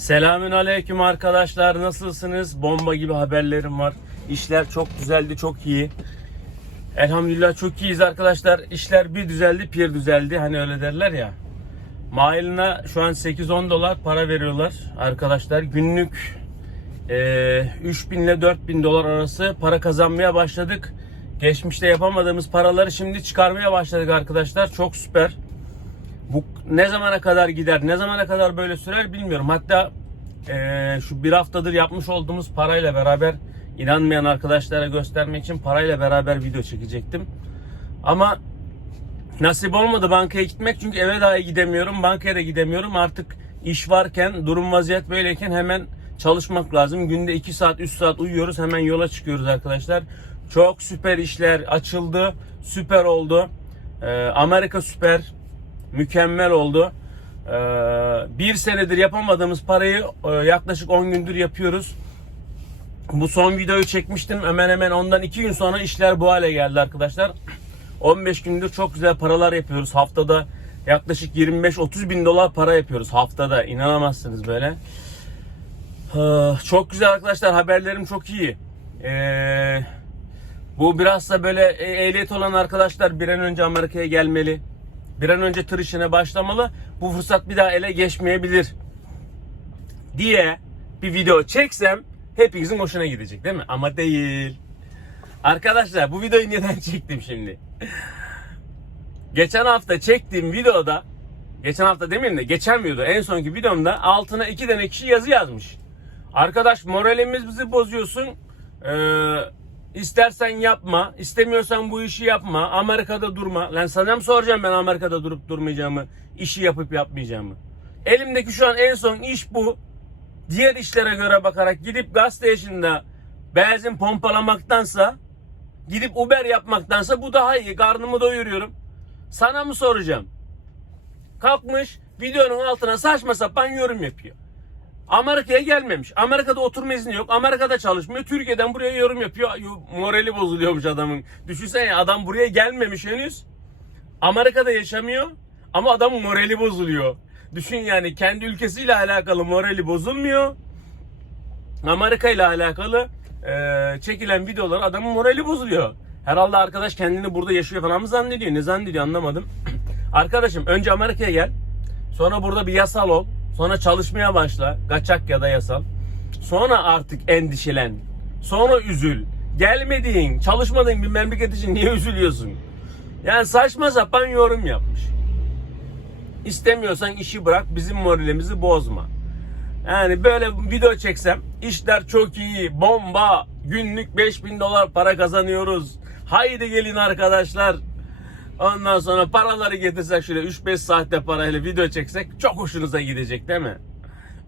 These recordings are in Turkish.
Selamün aleyküm arkadaşlar. Nasılsınız? Bomba gibi haberlerim var. İşler çok düzeldi, çok iyi. Elhamdülillah çok iyiyiz arkadaşlar. İşler bir düzeldi, pir düzeldi. Hani öyle derler ya. Mailine şu an 8-10 dolar para veriyorlar arkadaşlar. Günlük e, 3000 ile 4000 dolar arası para kazanmaya başladık. Geçmişte yapamadığımız paraları şimdi çıkarmaya başladık arkadaşlar. Çok süper. Bu ne zamana kadar gider, ne zamana kadar böyle sürer bilmiyorum. Hatta eee, şu bir haftadır yapmış olduğumuz parayla beraber inanmayan arkadaşlara göstermek için parayla beraber video çekecektim. Ama nasip olmadı bankaya gitmek çünkü eve dahi gidemiyorum, bankaya da gidemiyorum. Artık iş varken, durum vaziyet böyleyken hemen çalışmak lazım. Günde 2 saat, 3 saat uyuyoruz, hemen yola çıkıyoruz arkadaşlar. Çok süper işler açıldı, süper oldu. Eee, Amerika süper, mükemmel oldu. Ee, bir senedir yapamadığımız parayı e, yaklaşık 10 gündür yapıyoruz. Bu son videoyu çekmiştim. Hemen hemen ondan 2 gün sonra işler bu hale geldi arkadaşlar. 15 gündür çok güzel paralar yapıyoruz. Haftada yaklaşık 25-30 bin dolar para yapıyoruz haftada. İnanamazsınız böyle. Ee, Çok güzel arkadaşlar. Haberlerim çok iyi. Ee, bu biraz da böyle e- ehliyet olan arkadaşlar bir an önce Amerika'ya gelmeli. Bir an önce tır işine başlamalı. Bu fırsat bir daha ele geçmeyebilir. Diye bir video çeksem hepinizin hoşuna gidecek değil mi? Ama değil. Arkadaşlar bu videoyu neden çektim şimdi? Geçen hafta çektiğim videoda geçen hafta demeyeyim de geçen videoda en sonki videomda altına iki tane kişi yazı yazmış. Arkadaş moralimiz bizi bozuyorsun. Ee, istersen yapma. istemiyorsan bu işi yapma. Amerika'da durma. Lan sana mı soracağım ben Amerika'da durup durmayacağımı? işi yapıp yapmayacağımı? Elimdeki şu an en son iş bu. Diğer işlere göre bakarak gidip gaz station'da benzin pompalamaktansa gidip Uber yapmaktansa bu daha iyi. Karnımı doyuruyorum. Sana mı soracağım? Kalkmış videonun altına saçma sapan yorum yapıyor. Amerika'ya gelmemiş. Amerika'da oturma izni yok. Amerika'da çalışmıyor. Türkiye'den buraya yorum yapıyor. Yo- Morali bozuluyormuş adamın. Düşünsene adam buraya gelmemiş henüz. Amerika'da yaşamıyor. Ama adamın morali bozuluyor. Düşün yani kendi ülkesiyle alakalı morali bozulmuyor. Amerika ile alakalı eee, çekilen videolar adamın morali bozuluyor. Herhalde arkadaş kendini burada yaşıyor falan mı zannediyor? Ne zannediyor anlamadım. Arkadaşım önce Amerika'ya gel. Sonra burada bir yasal ol. Sonra çalışmaya başla. Kaçak ya da yasal. Sonra artık endişelen. Sonra üzül. Gelmediğin, çalışmadığın bir memleket için niye üzülüyorsun? Yani saçma sapan yorum yapmış. İstemiyorsan işi bırak, bizim moralimizi bozma. Yani böyle video çeksem işler çok iyi, bomba, günlük 5000 dolar para kazanıyoruz. Haydi gelin arkadaşlar. Ondan sonra paraları getirsek şöyle 3-5 saatte parayla video çeksek çok hoşunuza gidecek değil mi?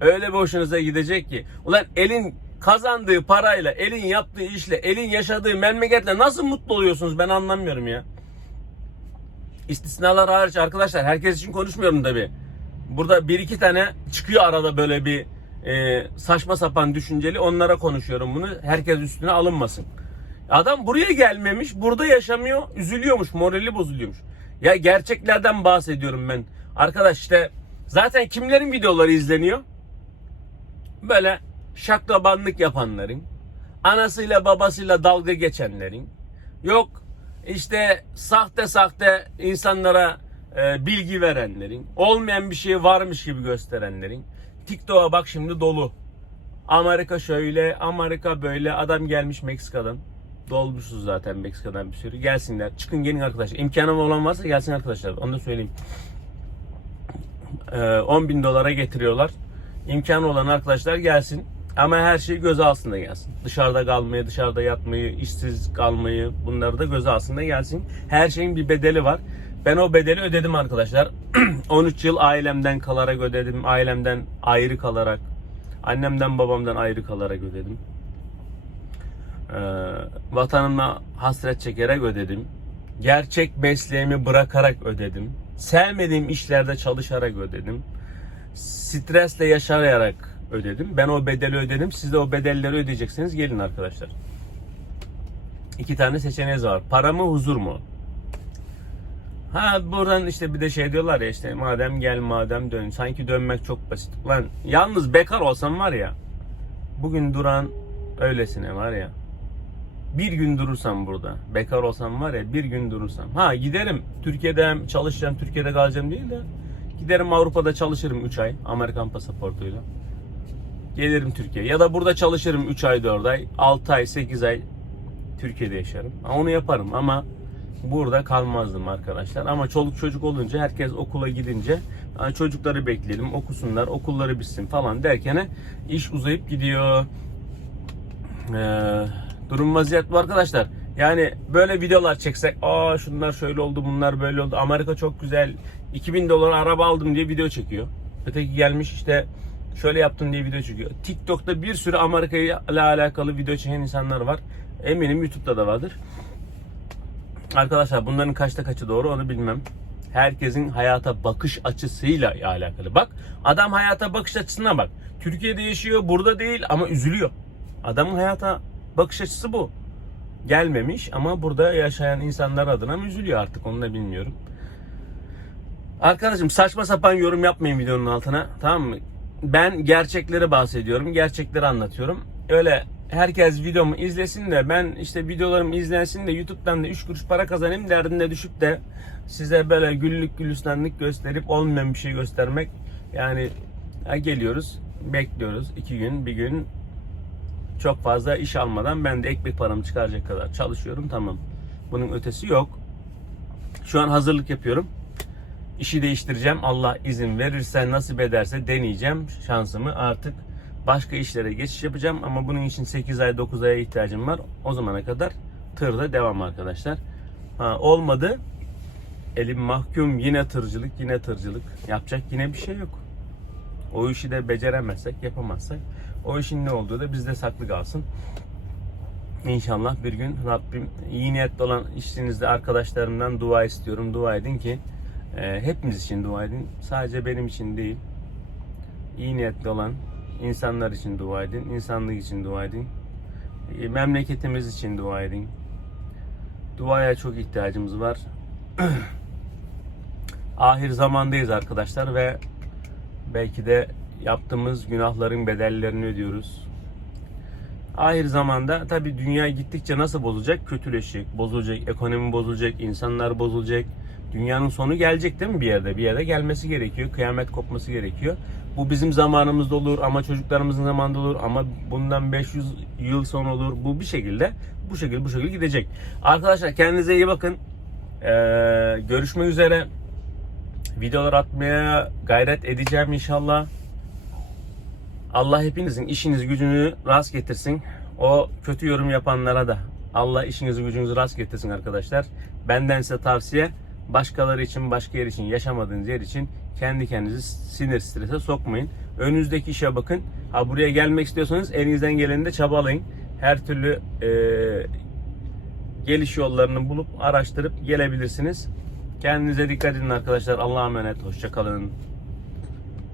Öyle bir hoşunuza gidecek ki. Ulan elin kazandığı parayla, elin yaptığı işle, elin yaşadığı memleketle nasıl mutlu oluyorsunuz ben anlamıyorum ya. İstisnalar hariç arkadaşlar herkes için konuşmuyorum tabi. Burada bir iki tane çıkıyor arada böyle bir e, saçma sapan düşünceli onlara konuşuyorum bunu. Herkes üstüne alınmasın. Adam buraya gelmemiş, burada yaşamıyor, üzülüyormuş, morali bozuluyormuş. Ya gerçeklerden bahsediyorum ben. Arkadaş işte zaten kimlerin videoları izleniyor? Böyle şaklabanlık yapanların, anasıyla babasıyla dalga geçenlerin, yok işte sahte sahte insanlara e, bilgi verenlerin, olmayan bir şey varmış gibi gösterenlerin. TikTok'a bak şimdi dolu. Amerika şöyle, Amerika böyle. Adam gelmiş Meksika'dan. Dolmuşuz zaten Meksika'dan bir sürü. Gelsinler. Çıkın gelin arkadaşlar. İmkanım olan varsa gelsin arkadaşlar. Onu da söyleyeyim. Ee, 10 bin dolara getiriyorlar. İmkanı olan arkadaşlar gelsin. Ama her şeyi göze alsın da gelsin. Dışarıda kalmayı, dışarıda yatmayı, işsiz kalmayı bunları da göze alsın da gelsin. Her şeyin bir bedeli var. Ben o bedeli ödedim arkadaşlar. 13 yıl ailemden kalarak ödedim. Ailemden ayrı kalarak. Annemden babamdan ayrı kalarak ödedim. Ee, vatanıma hasret çekerek ödedim. Gerçek mesleğimi bırakarak ödedim. Sevmediğim işlerde çalışarak ödedim. Stresle yaşayarak ödedim. Ben o bedeli ödedim. Siz de o bedelleri ödeyeceksiniz. Gelin arkadaşlar. İki tane seçeneğiniz var. Para mı huzur mu? Ha buradan işte bir de şey diyorlar ya işte madem gel madem dön. Sanki dönmek çok basit. Lan yalnız bekar olsam var ya. Bugün duran öylesine var ya. Bir gün durursam burada. Bekar olsam var ya bir gün durursam. Ha giderim Türkiye'de çalışacağım Türkiye'de kalacağım değil de. Giderim Avrupa'da çalışırım 3 ay Amerikan pasaportuyla. Gelirim Türkiye. Ya da burada çalışırım 3 ay 4 ay. 6 ay 8 ay Türkiye'de yaşarım. Onu yaparım ama burada kalmazdım arkadaşlar. Ama çoluk çocuk olunca herkes okula gidince "Ha, çocukları bekleyelim okusunlar okulları bitsin falan derken iş uzayıp gidiyor. Ee, durum vaziyet bu arkadaşlar. Yani böyle videolar çeksek aa şunlar şöyle oldu bunlar böyle oldu. Amerika çok güzel 2000 dolar araba aldım diye video çekiyor. Öteki gelmiş işte şöyle yaptım diye video çekiyor. TikTok'ta bir sürü Amerika ile alakalı video çeken insanlar var. Eminim YouTube'da da vardır. Arkadaşlar bunların kaçta kaçı doğru onu bilmem. Herkesin hayata bakış açısıyla alakalı. Bak adam hayata bakış açısına bak. Türkiye'de yaşıyor burada değil ama üzülüyor. Adamın hayata bakış açısı bu. Gelmemiş ama burada yaşayan insanlar adına mı üzülüyor artık onu da bilmiyorum. Arkadaşım saçma sapan yorum yapmayın videonun altına. Tamam mı? Ben gerçekleri bahsediyorum. Gerçekleri anlatıyorum. Öyle herkes videomu izlesin de ben işte videolarım izlensin de YouTube'dan da 3 kuruş para kazanayım derdine düşüp de size böyle güllük gülistanlık gösterip olmayan bir şey göstermek yani ya geliyoruz bekliyoruz 2 gün bir gün çok fazla iş almadan ben de ekmek paramı çıkaracak kadar çalışıyorum tamam. Bunun ötesi yok. Şu an hazırlık yapıyorum. İşi değiştireceğim. Allah izin verirse, nasip ederse deneyeceğim şansımı. Artık başka işlere geçiş yapacağım ama bunun için 8 ay 9 aya ihtiyacım var. O zamana kadar tırda devam arkadaşlar. Ha, olmadı. Elim mahkum yine tırcılık yine tırcılık. Yapacak yine bir şey yok. O işi de beceremezsek, yapamazsak o işin ne olduğu da bizde saklı kalsın. İnşallah bir gün Rabbim iyi niyetli olan işinizde arkadaşlarımdan dua istiyorum. Dua edin ki e, hepimiz için dua edin. Sadece benim için değil. İyi niyetli olan insanlar için dua edin. insanlık için dua edin. E, memleketimiz için dua edin. Duaya çok ihtiyacımız var. Ahir zamandayız arkadaşlar ve belki de yaptığımız günahların bedellerini ödüyoruz. Ahir zamanda tabi dünya gittikçe nasıl bozulacak? Kötüleşecek, bozulacak, ekonomi bozulacak, insanlar bozulacak. Dünyanın sonu gelecek değil mi bir yerde? Bir yere gelmesi gerekiyor. Kıyamet kopması gerekiyor. Bu bizim zamanımızda olur ama çocuklarımızın zamanında olur ama bundan 500 yıl sonra olur. Bu bir şekilde bu şekilde bu şekilde gidecek. Arkadaşlar kendinize iyi bakın. Ee, görüşmek üzere. Videolar atmaya gayret edeceğim inşallah. Allah hepinizin işiniz gücünü rast getirsin. O kötü yorum yapanlara da Allah işinizi gücünüzü rast getirsin arkadaşlar. Benden size tavsiye başkaları için başka yer için yaşamadığınız yer için kendi kendinizi sinir strese sokmayın. Önünüzdeki işe bakın. Ha buraya gelmek istiyorsanız elinizden geleni de çabalayın. Her türlü e, geliş yollarını bulup araştırıp gelebilirsiniz. Kendinize dikkat edin arkadaşlar. Allah'a emanet. Hoşçakalın.